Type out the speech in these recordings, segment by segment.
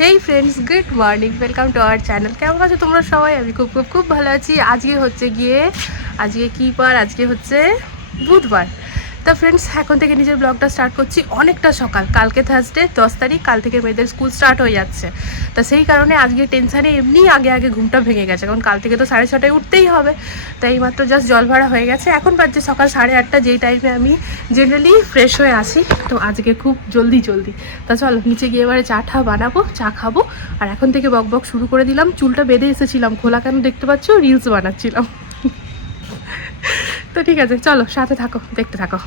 Hey friends good morning welcome to our channel কেমন আছো তোমরা সবাই? আমি খুব খুব খুব ভালো আছি। আজকে হচ্ছে গিয়ে, আজকে কী বার? আজকে হচ্ছে বুধবার। তা ফ্রেন্ডস এখন থেকে নিজের ব্লগটা স্টার্ট করছি অনেকটা সকাল। কালকে থার্সডে দশ তারিখ, কাল থেকে মেয়েদের স্কুল স্টার্ট হয়ে যাচ্ছে। তা সেই কারণে আজকে টেনশানে এমনি আগে আগে ঘুমটা ভেঙে গেছে, কারণ কাল থেকে তো সাড়ে ছটায় উঠতেই হবে। তাই মাত্র জাস্ট জল ভাড়া হয়ে গেছে। এখন বাজছে সকাল সাড়ে আটটা, যেই টাইমে আমি জেনারেলি ফ্রেশ হয়ে আসি। তো আজকে খুব জলদি জলদি। তা চলো, নিচে গিয়ে এবারে চা ঠা বানাবো, চা খাব। আর এখন থেকে বক বক শুরু করে দিলাম। চুলটা বেঁধে এসেছিলাম, খোলা কেন দেখতে পাচ্ছ? রিলস বানাচ্ছিলাম। তো ঠিক আছে চলো সাথে থাকো দেখতে থাকো।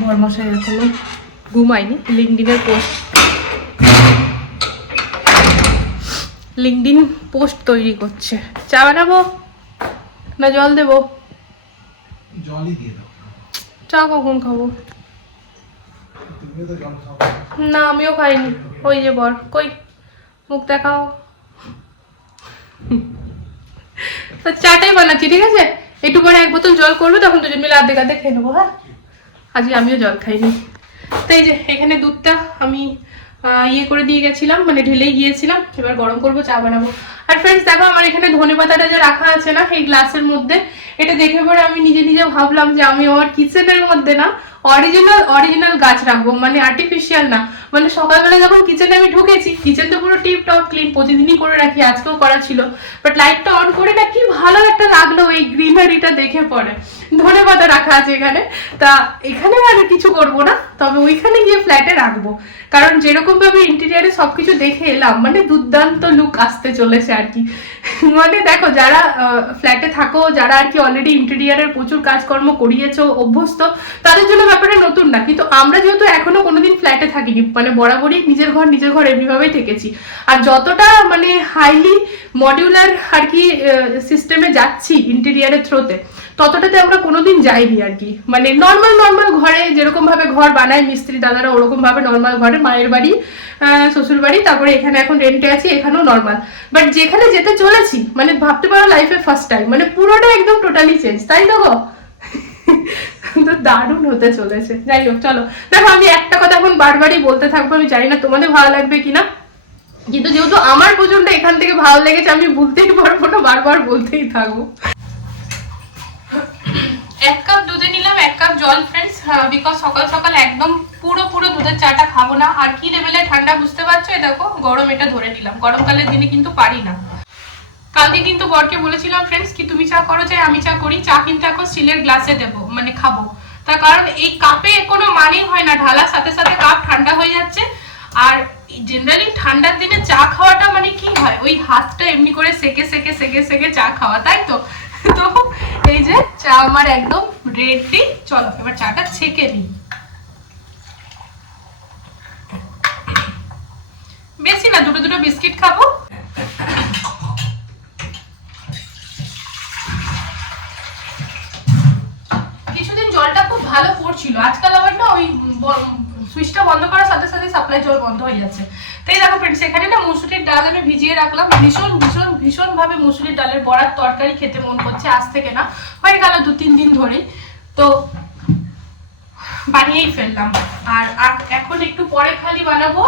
বরমশাই এখনও ঘুমায়নি লিঙ্কডিনের পোস্ট। লিঙ্কডিন পোস্ট তৈরি করছে। চা বানাবো? না জল দেবো? জলই দিয়ে দাও। চা কখন খাব? না আমিও খাইনি। ওই যে বর কই? মুখ দেখাও। তো চাটাই বানাচ্ছি ঠিক আছে? একটু পরে এক বোতল জল করব তখন দুজন মিলে আধে আধে খেয়ে নেব হ্যাঁ? আজকে আমিও জল খাইনি। তাই যে এখানে দুধটা আমি ইয়ে করে দিয়ে গেছিলাম মানে ঢেলে গিয়েছিলাম, এবার গরম করব, চা বানাবো। আর ফ্রেন্ডস দেখো আমার এখানে ধনে পাতাটা যে রাখা আছে না এই গ্লাসের মধ্যে, এটা দেখে পরে আমি নিজে নিজে ভাবলাম যে আমি আমার কিচেনের মধ্যে না অরিজিনাল অরিজিনাল গাছ রাখব মানে আর্টিফিশিয়াল না। মানে সকালবেলা যখন কিচেনে আমি ঢুকেছি কিচেন তো পুরো টিপ টপ ক্লিন প্রতিদিনই করে রাখি, আজকেও করা ছিল। বাট লাইটটা অন করে না, কি ভালো একটা লাগল এই গ্রিনারিটা দেখে পরে। ধনে পাতা রাখা আছে এখানে। তা এখানে আমি কিছু করব না, তবে ওইখানে গিয়ে ফ্ল্যাটে রাখব। কারণ যেরকম ভাবে ইন্টেরিয়ারে সবকিছু দেখে এলাম মানে দুর্দান্ত লুক আসতে চলেছে আর কি। মানে দেখো যারা ফ্ল্যাটে থাকো, যারা আর কি অলরেডি ইন্টেরিয়ারের প্রচুর কাজকর্ম করিয়েছো, অভ্যস্ত, তাদের জন্য ব্যাপারটা নতুন না। কিন্তু আমরা যেহেতু এখনও কোনোদিন ফ্ল্যাটে থাকিনি মানে বরাবরই নিজের ঘর নিজের ঘর এমনিভাবেই থেকেছি। আর যতটা মানে হাইলি মডিউলার আর কি সিস্টেমে যাচ্ছি ইন্টেরিয়ারের থ্রোতে ততটাতে আমরা কোনোদিন যাইনি আর কি। মানে নর্মাল নর্মাল ঘরে যেরকম ভাবে ঘর বানায় মিস্ত্রি দাদারা ওরকম ভাবে নর্মাল ঘরে, মায়ের বাড়ি শ্বশুর বাড়ি, তারপরে এখানে এখন রেন্টে আছি, এখানেও নর্মাল বাট যেখানে যেতে চলেছি মানে ভাবতে পারো লাইফে ফার্স্ট টাইম মানে পুরোটা একদম টোটালি চেঞ্জ তাই তো তো দারুণ হতে চলেছে। যাই হোক, চলো। দেখো, আমি একটা কথা এখন বারবারই বলতে থাকব, আমি জানি না তোমাদের ভালো লাগবে কিনা। কিন্তু যেহেতু আমার প্রচণ্ড এখান থেকে ভালো লেগেছে, আমি ভুলতেই পারব না, বারবার বলতেই থাকব। এক কাপ দুধে নিলাম, এক কাপ জল ফ্রেন্ডস বিকজ সকাল সকাল একদম পুরো পুরো দুধের চাটা খাব না। আর কি লেভেলে ঠান্ডা বুঝতে পারছ? দেখো, গরম এটা ধরে নিলাম। গরমকালের দিনে কিন্তু পারি না। কালকে কিন্তু বরকে বলেছিলাম ফ্রেন্ডস কি তুমি চা করো চাই আমি চা করি, চা কিন্তু এখন স্টিলের গ্লাসে দেবো মানে খাব। তার কারণ এই কাপে কোনো মানেই হয় না, ঢালার সাথে সাথে কাপ ঠান্ডা হয়ে যাচ্ছে। আর জেনারেলি ঠান্ডার দিনে চা খাওয়াটা মানে কি হয়? ওই হাতটা এমনি করে সেকে সেকে সেকে সেকে চা খাওয়া, তাই তো? তো এই যে চা আমার একদম রেডি চলো, এবার চাটা ছেঁকে নিই। বেশি না, দুটো দুটো বিস্কিট খাব। কিছুদিন জলটা খুব ভালো পড়ছিল। আজকাল আবার না ওই সুইচটা বন্ধ করার সাথে সাথে সাপ্লাই জল বন্ধ হয়ে যাচ্ছে। তাই দেখো ফ্রেন্ডস এখানে না মুসুরির ডাল আমি ভিজিয়ে রাখলাম। ভীষণ ভীষণ ভীষণ ভাবে মুসুরির ডালের বড়ার তরকারি খেতে মন করছে আজ থেকে না। হয়ে গেল দু, তিন দিন ধরেই। তো বানিয়েই ফেললাম। আর এখন একটু পরে খালি বানাবো।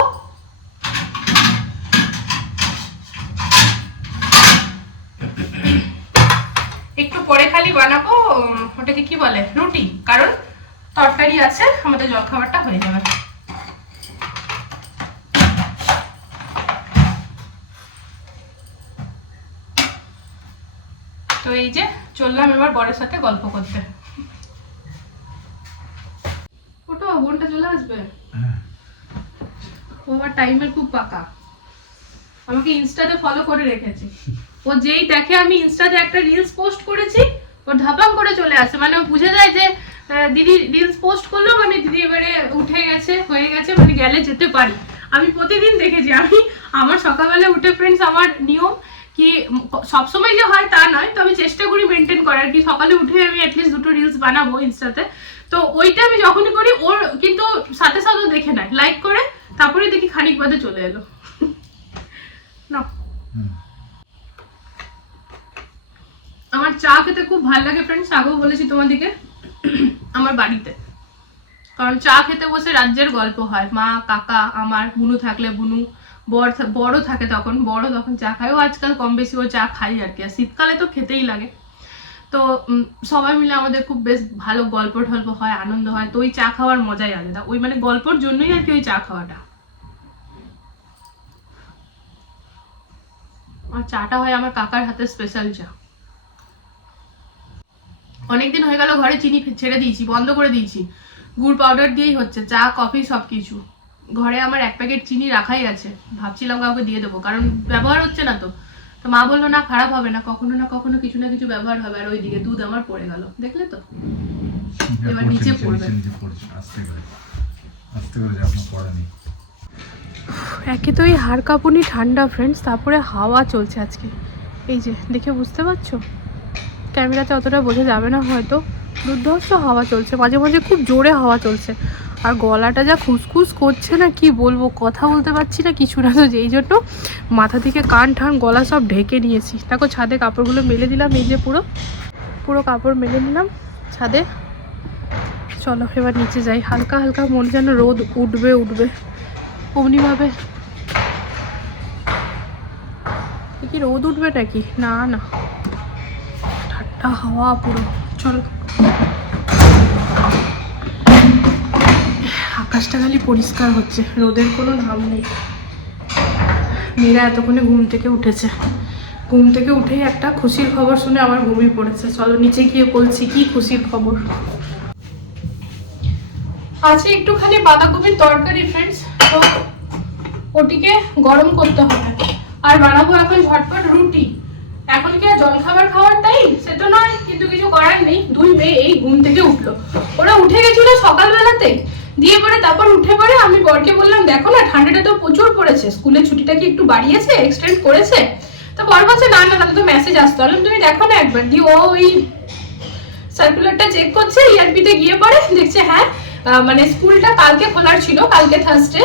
একটু পরে খালি বানাবো, ওটাকে কি বলে? রুটি। কারণ তরকারি আছে, আমাদের জলখাবারটা হয়ে যাবে। তো এই যে চললাম এবার বরের সাথে গল্প করতে। ওটো বোনটা চলে আসবে? হ্যাঁ। ও আমার টাইমের খুব পাকা। আমাকে ইনস্টাতে ফলো করে রেখেছে। ও যেই দেখে আমি ইনস্টাতে একটা রিলস পোস্ট করেছি ও ধাপাম করে চলে আসে। মানে ও বুঝে যায় যে দিদি রিলস পোস্ট করল মানে দিদি এবারে উঠে গেছে হয়ে গেছে মানে গেলে যেতে পারি। আমি প্রতিদিন দেখেছি। আমি আমার সকালবেলা উঠে ফ্রেন্ডস আমার নিয়ম কি সবসময় যে হয় তা নয় তো আমি চেষ্টা করি মেনটেন করার কি সকালে উঠে আমি অ্যাটলিস্ট দুটো রিলস বানাবো ইনস্টাতে। তো ওইটা আমি যখনই করি ওর কিন্তু সাথে সাথে ও দেখে নেয় লাইক করে তারপরে দেখি খানিক বাদে চলে এলো। না। আমার চা খেতে খুব ভালো লাগে ফ্রেন্ডস আগেও বলেছি তোমাদেরকে আমার বাড়িতে। কারণ চা খেতে বসে রাজ্যের গল্প হয় মা কাকা আমার বুনু থাকলে বুনু বড় বড় থাকে তখন, বড় তখন চা খায়। ও আজকাল কম বেশি ও চা খাই আর কি, আর শীতকালে তো খেতেই লাগে। তো সবাই মিলে আমাদের খুব বেশ ভালো গল্প টল্প হয়, আনন্দ হয়। তো ওই চা খাওয়ার মজাই আলাদা। ওই মানে গল্পর জন্যই আর কি ওই চা খাওয়াটা। আর চাটা হয় আমার কাকার হাতে স্পেশাল চা। অনেকদিন হয়ে গেল ঘরে চিনি ছেড়ে দিয়েছি, বন্ধ করে দিয়েছি। গুড় পাউডার দিয়েই হচ্ছে, চা কফি সব কিছু ঘরে আমার এক প্যাকেট চিনি রাখাই আছে। ভাবছিলাম কাউকে দিয়ে দেবো কারণ ব্যবহার হচ্ছে না তো। তো মা বলল না খারাপ হবে না কখনো না কখনো কিছু না কিছু ব্যবহার হবে। আর ওইদিকে দুধ আমার পড়ে গেল দেখলে তো? এবার নিচে পড়বে। নিচে পড়ছে আস্তে করে আস্তে করে যা আপনার পড়া নেই। একে তো এই হাড় কাঁপুনি ঠান্ডা ফ্রেন্ডস তারপরে হাওয়া চলছে আজকে। এই যে দেখে বুঝতে পারছ? ক্যামেরাতে অতটা বোঝা যাবে না হয়তো। দুর্ধর্ষ হাওয়া চলছে মাঝে মাঝে খুব জোরে হাওয়া চলছে। আর গলাটা যা খুসখুস করছে না, কি বলব? কথা বলতে পারছি না কিছু না তো যেই জন্য মাথা থেকে কান ঠান গলা সব ঢেকে নিয়েছি। দেখো ছাদে কাপড়গুলো মেলে দিলাম, এই যে পুরো পুরো কাপড় মেলে নিলাম ছাদে। চলো এবার নিচে যাই, হালকা হালকা মনে যেন রোদ উঠবে উঠবে। অমনিভাবে কি রোদ উঠবে নাকি? না না। ঠান্ডা হাওয়া পুরো। চলো। আকাশটা খালি পরিষ্কার হচ্ছে, রোদের কোনো নাম নেই। মেয়েরা এতক্ষণে ঘুম থেকে উঠেছে। ঘুম থেকে উঠেই একটা খুশির খবর শুনে আমার ঘুমিয়ে পড়েছে। চলো নিচে গিয়ে বলছি, কি খুশির খবর? আছে একটুখানি বাঁধাকপির তরকারি ফ্রেন্ডস তো ওটিকে গরম করতে হবে। আর বানাবো এখন ঝটপট রুটি। এখন কি জলখাবার খাওয়ার টাইম সে তো নয়, কিন্তু কিছু করার নেই। দুই মেয়ে এই ঘুম থেকে উঠল। ওরা উঠে গেছিল সকালবেলাতে। দিয়ে পরে তারপর উঠে পরে আমি বরকে বললাম, দেখো না, ঠান্ডাটা তো প্রচুর পড়েছে। স্কুলের ছুটিটা কি একটু বাড়িয়েছে এক্সটেন্ড করেছে? তো বর বলছে, না না তো মেসেজ আসতে। হলাম তুমি দেখো না একবার। দিয়ে ও ওই সার্কুলারটা চেক করছে ইআরপিতে গিয়ে পরে দেখছে হ্যাঁ মানে স্কুলটা কালকে খোলার ছিল, কালকে থার্সডে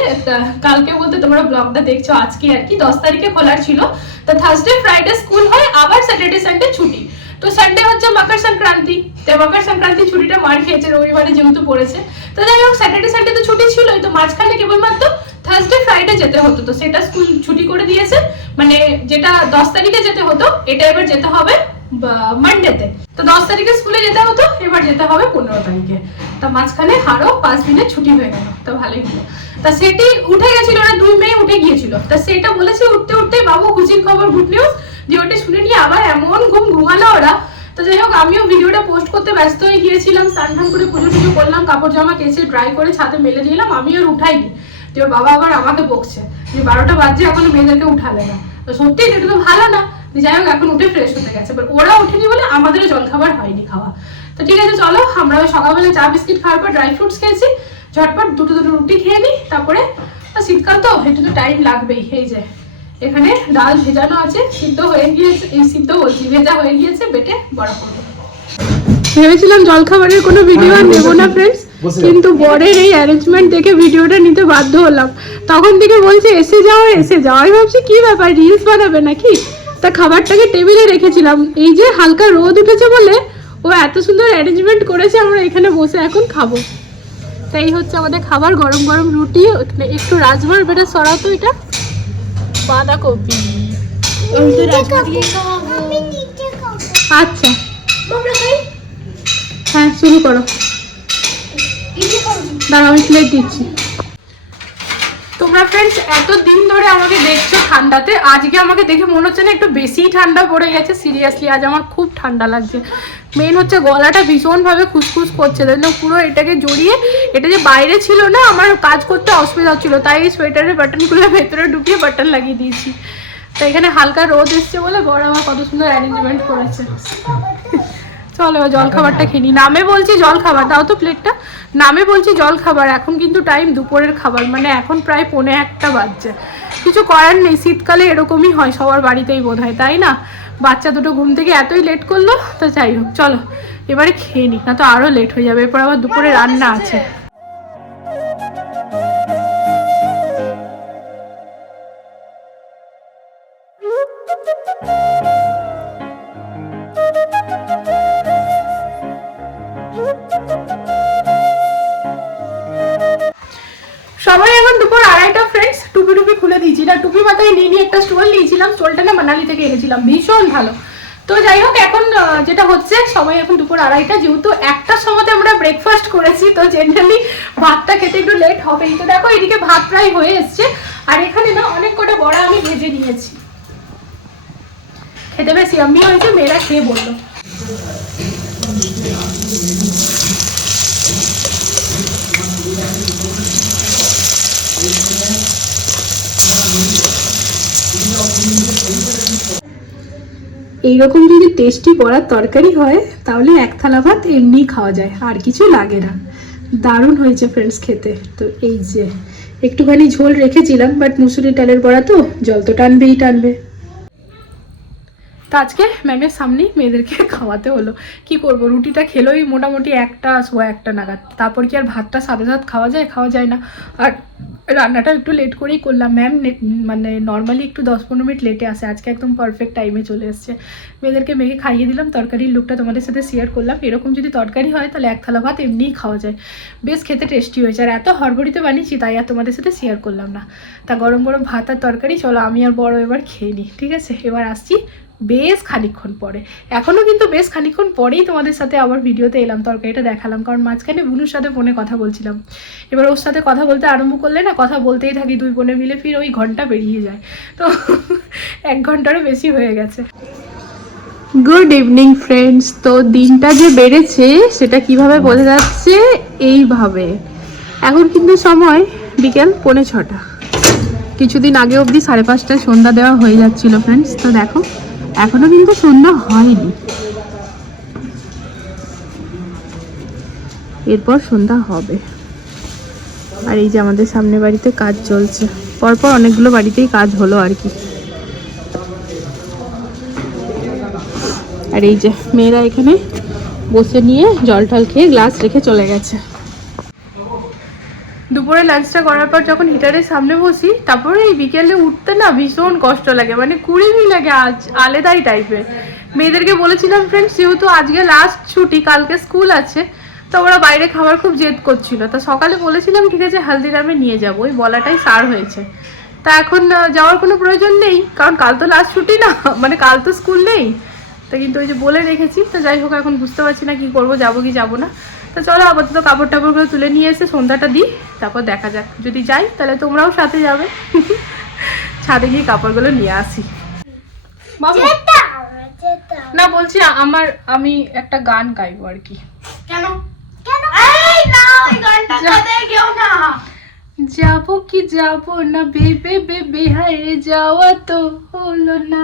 কালকে বলতে তোমরা ব্লগটা দেখছ আজকে আর কি, দশ তারিখে খোলার ছিল। তো থার্সডে ফ্রাইডে স্কুল হয়, আবার স্যাটারডে সানডে ছুটি। তো সানডে হচ্ছে মকর সংক্রান্তি। তো মকর সংক্রান্তি ছুটিটা মার খেয়েছে, রবিবারে যেহেতু পড়েছে। তো যাই হোক স্যাটারডে সানডে তো ছুটি ছিলই তো মাঝখানে কেবলমাত্র থার্সডে ফ্রাইডে যেতে হতো। তো সেটা স্কুল ছুটি করে দিয়েছে। মানে যেটা দশ তারিখে যেতে হতো, এটা এবার যেতে হবে মানডেতে তো দশ তারিখে স্কুলে যেতে হতো, এবার যেতে হবে পনেরো তারিখে। তা মাঝখানে আরও পাঁচ দিনের ছুটি হয়ে গেল। তো ভালোই হলো। তা সেটি উঠে গেছিল ওরা দুই মেয়ে উঠে গিয়েছিল। তা সেটা বলেছে, উঠতে উঠতে বাবু খুশির খবর গুড নিউজ যে ওটা শুনে নিয়ে আবার এমন ঘুম ঘুমালো ওরা। তো যাই হোক, আমিও ভিডিওটা পোস্ট করতে ব্যস্ত হয়ে গিয়েছিলাম, স্নান টান করে পুজো টুজো করলাম, কাপড় জামা কেচে ড্রাই করে ছাদে মেলে দিলাম আমি আর উঠাইনি। তো ওর বাবা আবার আমাকে বকছে যে বারোটা বাজে এখনও মেয়েদেরকে উঠালে না। তো সত্যি এটা তো ভালো না। যাই হোক, এখন উঠে ফ্রেশ হতে গেছে। এবার ওরা উঠেনি বলে আমাদেরও জলখাবার হয়নি খাওয়া। তো ঠিক আছে, চলো আমরা ওই সকালবেলা চা, বিস্কিট খাওয়ার পর ড্রাই ফ্রুটস খেয়েছি। ঝটপট দুটো দুটো রুটি খেয়ে নিই, তারপরে শীতকাল তো, একটু তো টাইম লাগবেই, এই যে। এখানে ডাল ভেজানো আছে সিদ্ধ হয়ে গিয়েছে এই সিদ্ধ বলছি ভেজা হয়ে গিয়েছে বেটে বড় করব। ভেবেছিলাম জলখাবারের কোনো ভিডিও আর নেব না ফ্রেন্ডস কিন্তু বরের এই অ্যারেঞ্জমেন্ট দেখে ভিডিওটা নিতে বাধ্য হলাম। তখন থেকে বলছে এসে যাও এসে যাও। আমি ভাবছি কি ব্যাপার রিলস বানাবে নাকি? তা খাবারটাকে টেবিলে রেখেছিলাম। এই যে হালকা রোদ উঠেছে বলে ও এত সুন্দর অ্যারেঞ্জমেন্ট করেছে আমরা এখানে বসে এখন খাব। তাই হচ্ছে আমাদের খাবার গরম গরম রুটি ওখানে একটু রাজমার বেটা সরাতো এটা। বাঁধাকপি। আচ্ছা। হ্যাঁ শুরু করো। দাঁড়াও আমি প্লেট দিচ্ছি। তোমরা ফ্রেন্ডস এত দিন ধরে আমাকে দেখছ ঠান্ডাতে, আজকে আমাকে দেখে মনে হচ্ছে না একটু বেশি ঠান্ডা পড়ে গেছে সিরিয়াসলি আজ আমার খুব ঠান্ডা লাগছে। মেন হচ্ছে গলাটা ভীষণভাবে খুসখুস করছে, তাই জন্য পুরো এটাকে জড়িয়ে, এটা যে বাইরে ছিল না, আমার কাজ করতে অসুবিধা হচ্ছিল, তাই এই সোয়েটারের বাটনগুলো ভেতরে ঢুকিয়ে বাটন লাগিয়ে দিয়েছি। তো এখানে হালকা রোদ এসছে বলে বড় আমার কত সুন্দর অ্যারেঞ্জমেন্ট করেছে। চলো, এবার জল খাবারটা খেয়ে নি। নামে বলছি জল খাবার দাও তো প্লেটটা। নামে বলছি জল খাবার এখন কিন্তু টাইম দুপুরের খাবার মানে এখন প্রায় পৌনে একটা বাজছে। কিছু করার নেই, শীতকালে এরকমই হয়, সবার বাড়িতেই বোধ হয় তাই না? বাচ্চা দুটো ঘুম থেকে এতই লেট করল, তো যাই হোক, চলো, এবারে খেয়ে নিক না তো আরও লেট হয়ে যাবে, এরপর আবার দুপুরে রান্না আছে। স্টোল নিয়েছিলাম স্টোলটা না মানালি থেকে এনেছিলাম, ভীষণ ভালো। তো যাই হোক, এখন যেটা হচ্ছে সময় এখন দুপুর আড়াইটা, যেহেতু একটার সময়তে আমরা ব্রেকফাস্ট করেছি, তো জেনারেলি ভাতটা খেতে একটু লেট হবেই। তো দেখো, এদিকে ভাত প্রায় হয়ে এসছে। আর এখানে না, অনেক কটা বড়া আমি ভেজে নিয়েছি। খেতে বেশ ইয়াম্মি হয়েছে, মেয়েরা খেয়ে বলল। এইরকম যদি টেস্টি বড়ার তরকারি হয়, তাহলে এক থালা ভাত এমনি খাওয়া যায়, আর কিছু লাগে না। দারুণ হয়েছে ফ্রেন্ডস খেতে। তো এই যে, একটুখানি ঝোল রেখেছিলাম বাট মুসুরি ডালের বড়া তো, জল তো টানবেই টানবে। তো আজকে ম্যামের সামনেই মেয়েদেরকে খাওয়াতে হলো। কি করব? রুটিটা খেলোই মোটামুটি একটা, সোয়া একটা নাগাদ। তারপর কি আর ভাতটা সাথে সাথে খাওয়া যায়? খাওয়া যায় না। আর রান্নাটা একটু লেট করেই করলাম। ম্যাম মানে নর্মালি একটু দশ পনেরো মিনিট লেটে আসে। আজকে একদম পারফেক্ট টাইমে চলে এসছে। মেয়েদেরকে মেঘে খাইয়ে দিলাম। তরকারির লুকটা তোমাদের সাথে শেয়ার করলাম। এরকম যদি তরকারি হয়, তাহলে এক থালা ভাত এমনিই খাওয়া যায়। বেশ খেতে টেস্টি হয়েছে। আর এত হরবড়িতে বানিয়েছি, তাই আর তোমাদের সাথে শেয়ার করলাম না। তা গরম গরম ভাত আর তরকারি, চলো আমি আর বড় এবার খেয়ে নিই। ঠিক আছে? এবার আসছি বেশ খানিক্ষণ পরে। এখনও কিন্তু বেশ খানিকক্ষণ পরেই তোমাদের সাথে আবার ভিডিওতে এলাম, তরকারিটা দেখালাম, কারণ মাঝখানে বুনুর সাথে ফোনে কথা বলছিলাম। এবার ওর সাথে কথা বলতে আরম্ভ করলে না, কথা বলতেই থাকি, দুই বোনে মিলে ফির ওই ঘণ্টা বেরিয়ে যায়। তো এক ঘন্টারও বেশি হয়ে গেছে। গুড ইভিনিং ফ্রেন্ডস তো দিনটা যে বেড়েছে, সেটা কীভাবে বোঝা যাচ্ছে? এইভাবে। এখন কিন্তু সময় বিকেল পৌনে ছটা। কিছুদিন আগে অবধি সাড়ে পাঁচটায় সন্ধ্যা দেওয়া হয়ে যাচ্ছিল ফ্রেন্ডস তো দেখো। এখনও কিন্তু সন্ধ্যা হয়নি। এরপর সন্ধ্যা হবে। আর এই যে আমাদের সামনে বাড়িতে কাজ চলছে। পরপর অনেকগুলো বাড়িতেই কাজ হলো আর কি। আর এই যে মেয়েরা এখানে বসে নিয়ে জল টল খেয়ে গ্লাস রেখে চলে গেছে। দুপুরে লাঞ্চটা করার পর যখন হিটারের সামনে বসি, তারপরে এই বিকেলে উঠতে না ভীষণ কষ্ট লাগে। মানে কুড়িমি লাগে আজ, আলাদাই টাইপের মেয়েদেরকে বলেছিলাম ফ্রেন্ডস যেহেতু আজকে লাস্ট ছুটি, কালকে স্কুল আছে, তো ওরা বাইরে খাবার খুব জেদ করছিল। তা সকালে বলেছিলাম, ঠিক আছে, হালদিরামে নিয়ে যাব। ওই বলাটাই সার হয়েছে। তা এখন যাওয়ার কোনো প্রয়োজন নেই, কারণ কাল তো লাস্ট ছুটি না মানে কাল তো স্কুল নেই। তা কিন্তু ওই যে বলে রেখেছি, তো যাই হোক, এখন বুঝতে পারছি না কি করব, যাব কি যাব না। তো চলো আপাতত কাপড় টাপড়গুলো তুলে নিয়ে এসে সন্ধ্যাটা দিই তারপর দেখা যাক। যদি যাই তাহলে তোমরাও সাথে যাবে। ছাদে গিয়ে কাপড়গুলো নিয়ে আসি। না বলছি আমার আমি একটা গান গাইবো আর কি। কেন? যাব কি যাব না বেবে বেবে হারে যাওয়া তো হলো না।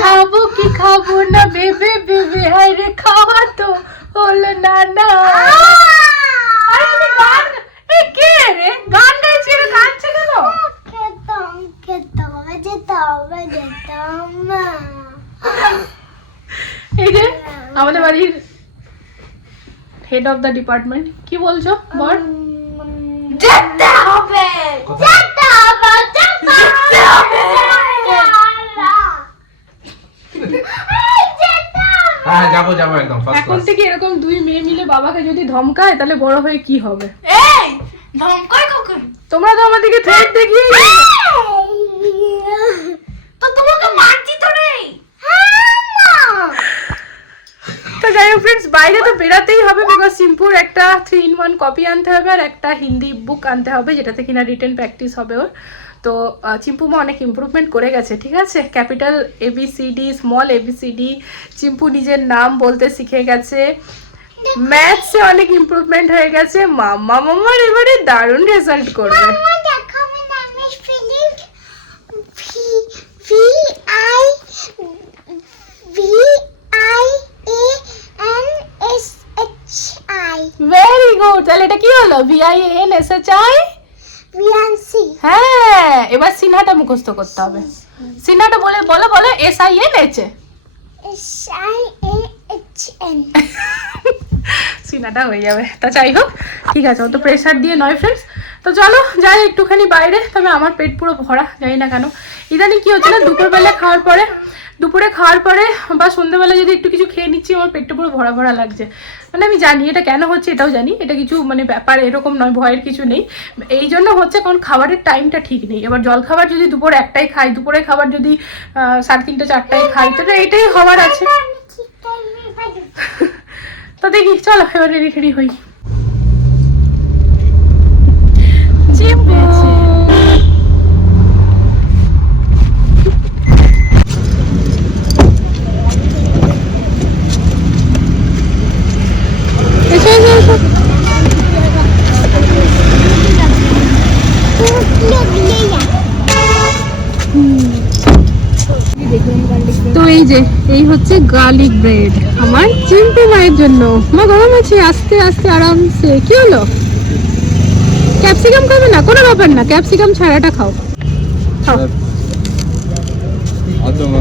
খাব কি খাব না? বেবে বেবে হারে খাওয়া তো হলো না না। এই যে আমাদের বাড়ির হেড অফ দ্য ডিপার্টমেন্ট কি বলছো? বল। যেতে হবে যেতে হবে হ্যাঁ যাব যাব একদম ফার্স্ট এখন থেকে এরকম দুই মেয়ে মিলে বাবাকে যদি ধমকায় তাহলে বড় হয়ে কি হবে? এই ধমকাই কখন? তোমরা তো আমাদেরকে থ্রেট দেখিয়ে তো তোমাকে মারছি তো রে। তো যাই হোক ফ্রেন্ডস বাইরে তো বেরাতেই হবে বিকজ সিম্পুর একটা থ্রি ইন ওয়ান কপি আনতে হবে আর একটা হিন্দি বুক আনতে হবে যেটাতে কিনা রিটেন প্র্যাকটিস হবে ওর। তো চিম্পুমা অনেক ইম্প্রুভমেন্ট করে গেছে ঠিক আছে? Capital ABCD small ABCD Chimpu নিজের নাম বলতে শিখে গেছে। ম্যাথসে অনেক ইম্প্রুভমেন্ট হয়ে গেছে। মাম্মা মাম্মার এবারে দারুণ রেজাল্ট করবে। ভেরি গুড তাহলে এটা কি হলো? VI N S H I বিয়ান্সি হ্যাঁ এবার সিনহাটা মুখস্থ করতে হবে। সিনহাটা বলে বলে বলে S I N H S I H N সিনাটা হয়ে যাবে। তা যাই হোক ঠিক আছে অত প্রেশার দিয়ে নয় ফ্রেন্ডস তো চলো যাই একটুখানি বাইরে। তবে আমার পেট পুরো ভরা জানি না কেন। ইদানিং কি হচ্ছে না দুপুরবেলা খাওয়ার পরে দুপুরে খাওয়ার পরে বা সন্ধ্যেবেলা যদি একটু কিছু খেয়ে নিচ্ছি, আমার পেটটা পুরো ভরা ভরা লাগছে। মানে আমি জানি এটা কেন হচ্ছে এটাও জানি, এটা কিছু মানে ব্যাপার এরকম নয়, ভয়ের কিছু নেই। এই জন্য হচ্ছে কারণ খাবারের টাইমটা ঠিক নেই। এবার জল খাবার যদি দুপুর একটাই খাই দুপুরে খাবার যদি সাড়ে তিনটে, চারটায় খাই, তাহলে এটাই হওয়ার আছে। তো দেখি, চলো, এবার রেডি টেডি হই। চিম্পু এসো এসো এসো তো এই যে, এই হচ্ছে গার্লিক ব্রেড আমার চিম্পু মায়ের জন্য। মা গরম আছে, আস্তে আস্তে আরামসে। কি হলো? ক্যাপসিকাম খাবে না? কোনো ব্যাপার না ক্যাপসিকাম ছাড়াটা খাও। খাও।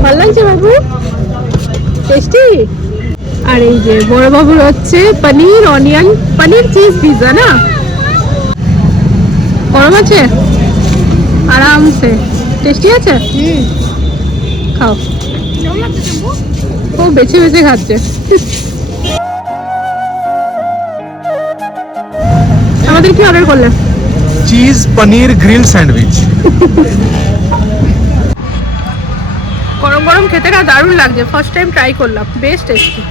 ভালো লাগছে বাবু? টেস্টি আর এই যে, বড় বাবুর হচ্ছে paneer onion paneer cheese pizza না? গরম আছে? আরামসে। টেস্টি আছে? খাও। ও বেছে বেছে খাচ্ছে। আমাদের কি অর্ডার করলে? চিজ পনির গ্রিল স্যান্ডউইচ গরম গরম খেতে না দারুণ লাগছে। ফার্স্ট টাইম ট্রাই করলাম। বেশ টেস্টি